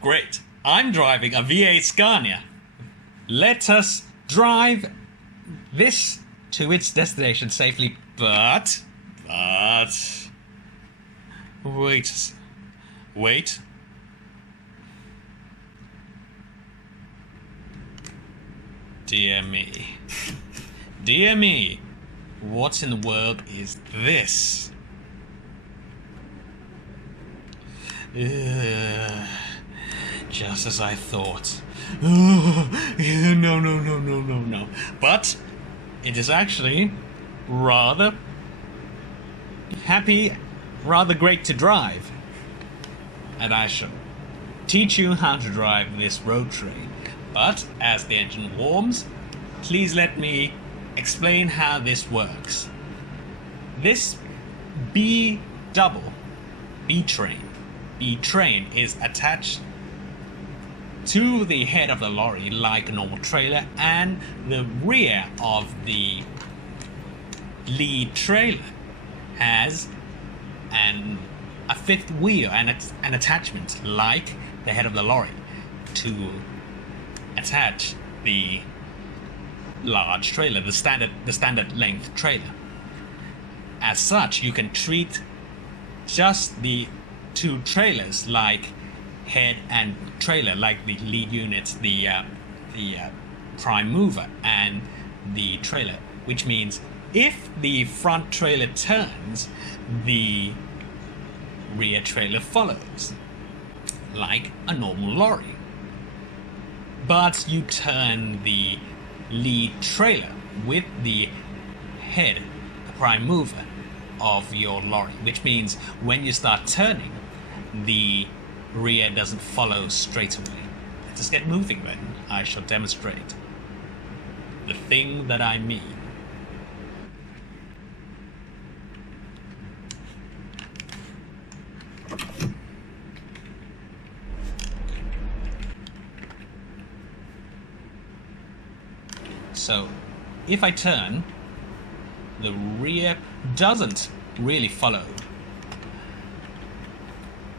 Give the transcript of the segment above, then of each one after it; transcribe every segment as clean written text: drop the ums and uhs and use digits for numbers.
Great. I'm driving a V8 Scania. Let us drive this to its destination safely, but... Wait. Dear me. Dear me. What in the world is this? Just as I thought. No. But it is actually rather great to drive. And I shall teach you how to drive this road train. But as the engine warms, please let me explain how this works. This B train is attached to the head of the lorry like a normal trailer, and the rear of the lead trailer has a fifth wheel and an attachment like the head of the lorry to attach the large trailer, the standard length trailer. As such, you can treat just the two trailers like head and trailer, like the lead unit, the prime mover and the trailer, which means if the front trailer turns, the rear trailer follows like a normal lorry. But you turn the lead trailer with the head, the prime mover of your lorry, which means when you start turning, the rear doesn't follow straight away. Let us get moving then. I shall demonstrate the thing that I mean. So, if I turn, the rear doesn't really follow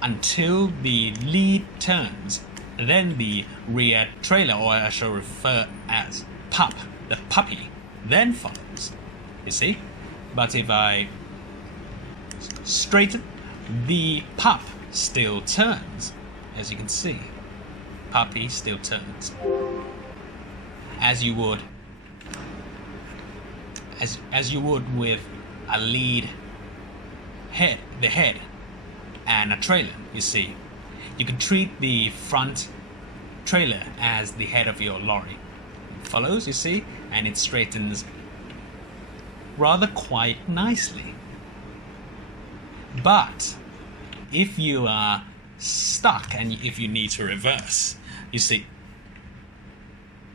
until the lead turns. Then the rear trailer, or I shall refer as pup, the puppy, then follows. You see? But if I straighten, the pup still turns. As you can see, puppy still turns. As you would with a lead head, the head, and a trailer. You see, you can treat the front trailer as the head of your lorry. It follows, you see, and it straightens rather quite nicely. But if you are stuck and if you need to reverse, you see,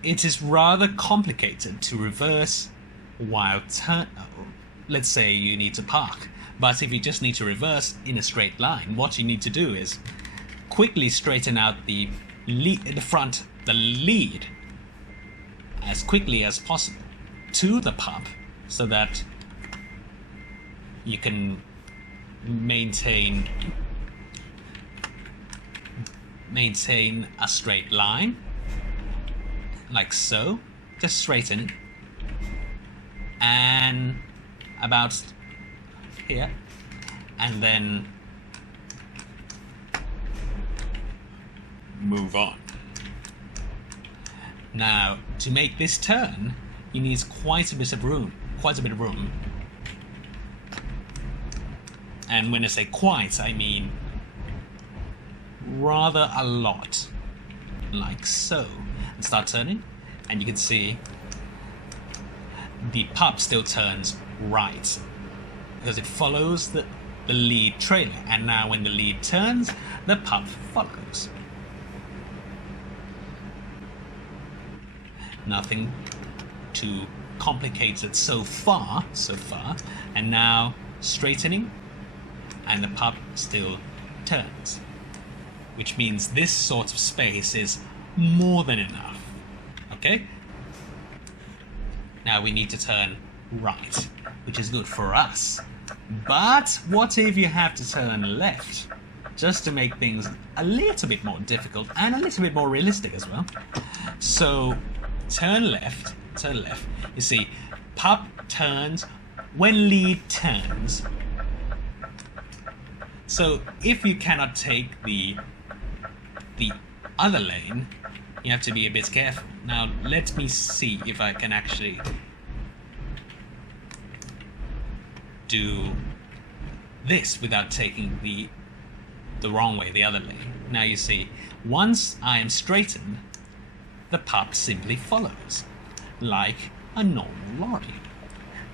it is rather complicated to reverse while let's say you need to park. But if you just need to reverse in a straight line, what you need to do is quickly straighten out the lead as quickly as possible to the pup, so that you can maintain a straight line, like so. Just straighten it, and about here, and then move on. Now, to make this turn, you need quite a bit of room. And when I say quite, I mean rather a lot, like so. And start turning, and you can see the pup still turns right, because it follows the lead trailer, and now when the lead turns, the pup follows. Nothing too complicated so far, and now straightening, and the pup still turns, which means this sort of space is more than enough. Okay? Now we need to turn right, which is good for us. But what if you have to turn left? just to make things a little bit more difficult and a little bit more realistic as well. So turn left, you see pup turns when lead turns. So if you cannot take the other lane, you have to be a bit careful. Now let me see if I can actually do this without taking the wrong way, the other lane. Now you see, once I am straightened, the pup simply follows, like a normal lorry.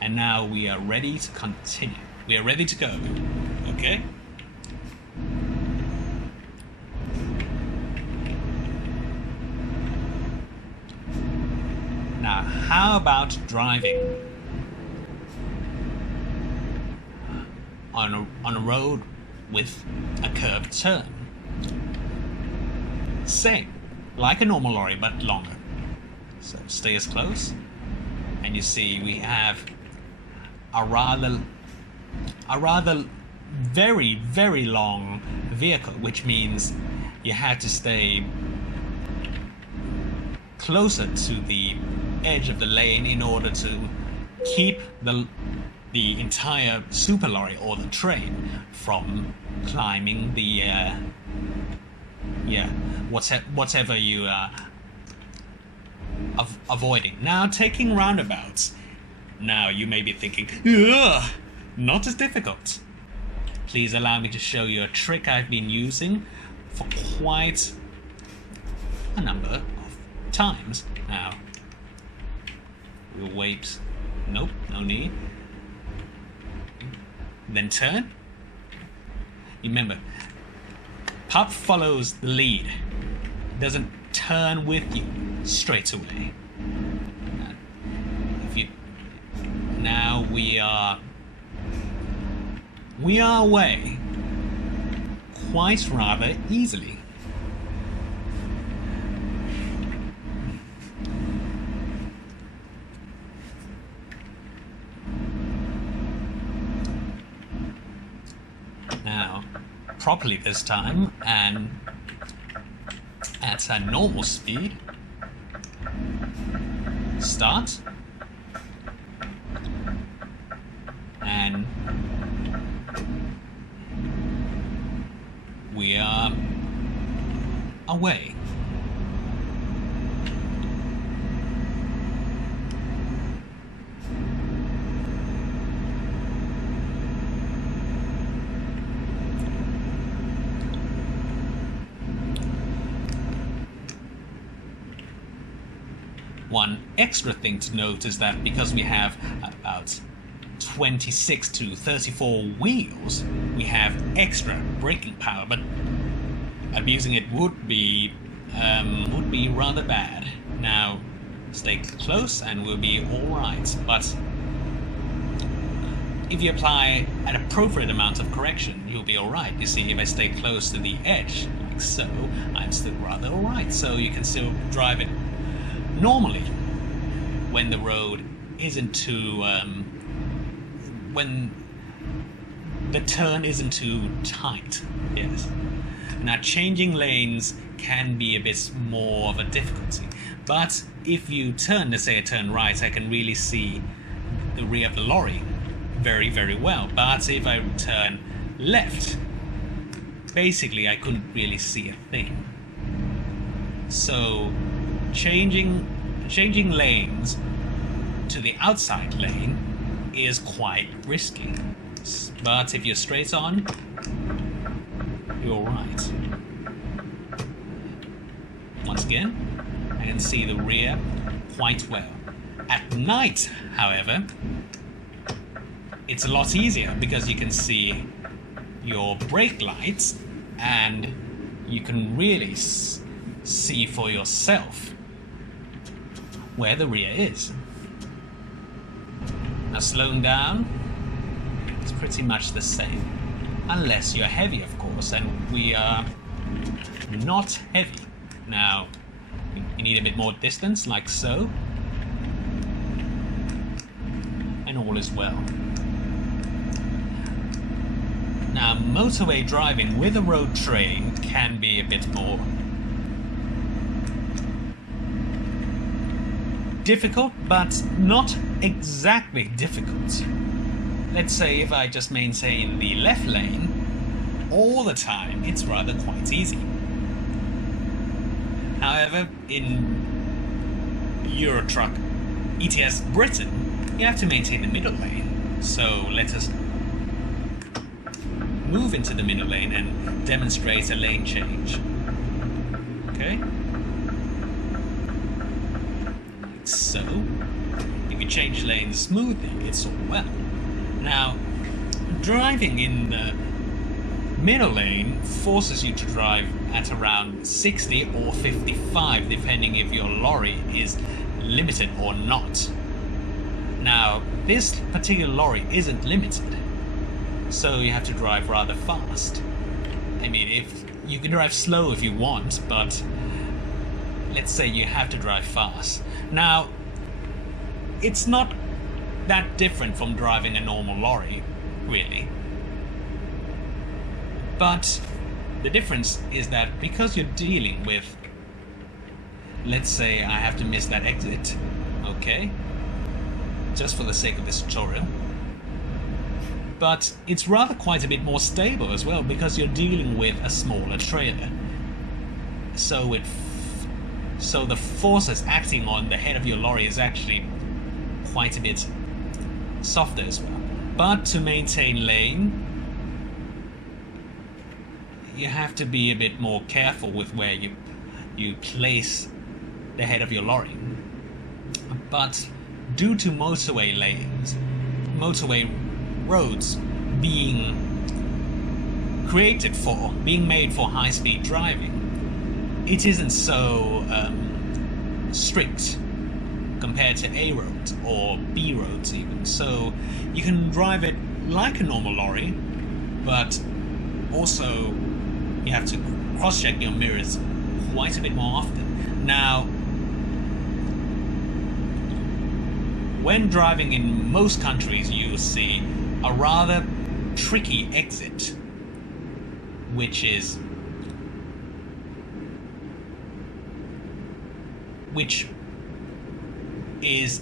And now we are ready to continue. We are ready to go. Okay? Now, how about driving on a road with a curved turn? Same, like a normal lorry, but longer. So stay as close, and you see we have a rather very, very long vehicle, which means you had to stay closer to the edge of the lane in order to keep the entire super lorry or the train from climbing the whatever you are avoiding. Now taking roundabouts. Now you may be thinking, ugh, not as difficult. Please allow me to show you a trick I've been using for quite a number of times. Now we'll wait. Nope, no need. Then turn. Remember, pup follows the lead. It doesn't turn with you straight away. Now we are away quite rather easily. Now, properly this time, and at a normal speed. Start. And we are away. One extra thing to note is that because we have about 26 to 34 wheels, we have extra braking power, but abusing it would be rather bad. Now, stay close and we'll be alright, but if you apply an appropriate amount of correction, you'll be alright. You see, if I stay close to the edge, like so, I'm still rather alright, so you can still drive it normally when the road isn't too when the turn isn't too tight. Yes. Now changing lanes can be a bit more of a difficulty, but if you turn, let's say I turn right, I can really see the rear of the lorry very, very well. But if I turn left, basically I couldn't really see a thing. So changing lanes to the outside lane is quite risky, but if you're straight on, you're alright. Once again, I can see the rear quite well. At night, however, it's a lot easier because you can see your brake lights and you can really see for yourself where the rear is. Now slowing down, it's pretty much the same, unless you're heavy, of course, and we are not heavy. Now you need a bit more distance, like so, and all is well. Now, motorway driving with a road train can be a bit more difficult, but not exactly difficult. Let's say if I just maintain the left lane all the time, it's rather quite easy. However, in Eurotruck ETS Britain, you have to maintain the middle lane. So let us move into the middle lane and demonstrate a lane change. Okay? Like so. If you change lanes smoothly, it's all well. Now, driving in the middle lane forces you to drive at around 60 or 55, depending if your lorry is limited or not. Now, this particular lorry isn't limited, so you have to drive rather fast. I mean, if you can drive slow if you want, but let's say you have to drive fast. Now, it's not that different from driving a normal lorry, really. But the difference is that because you're dealing with, let's say I have to miss that exit, okay, just for the sake of this tutorial. But it's rather quite a bit more stable as well, because you're dealing with a smaller trailer. So the forces acting on the head of your lorry is actually quite a bit softer as well. But to maintain lane, you have to be a bit more careful with where you place the head of your lorry. But due to motorway lanes, motorway roads being made for high-speed driving, it isn't so strict compared to A roads or B roads even. So you can drive it like a normal lorry, but also you have to cross-check your mirrors quite a bit more often. Now, when driving in most countries, you'll see a rather tricky exit, which is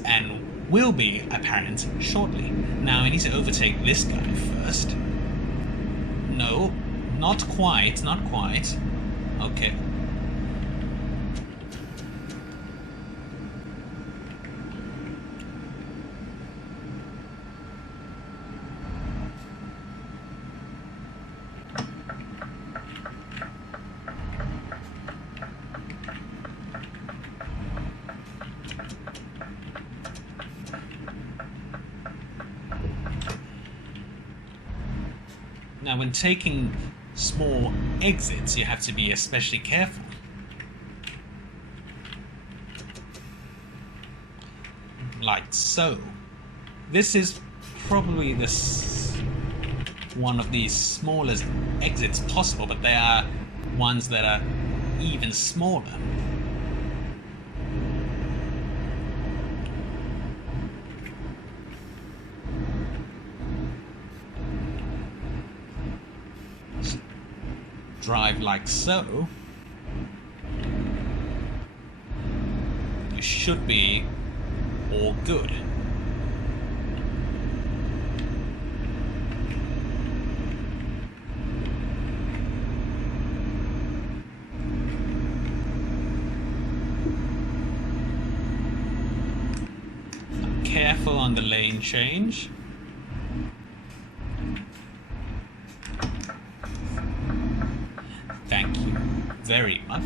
and will be apparent shortly. Now I need to overtake this guy first. No, not quite, not quite. Okay. Now, when taking small exits, you have to be especially careful. Like so. This is probably one of the smallest exits possible, but there are ones that are even smaller. Drive like so. You should be all good. Careful on the lane change. Thank you very much.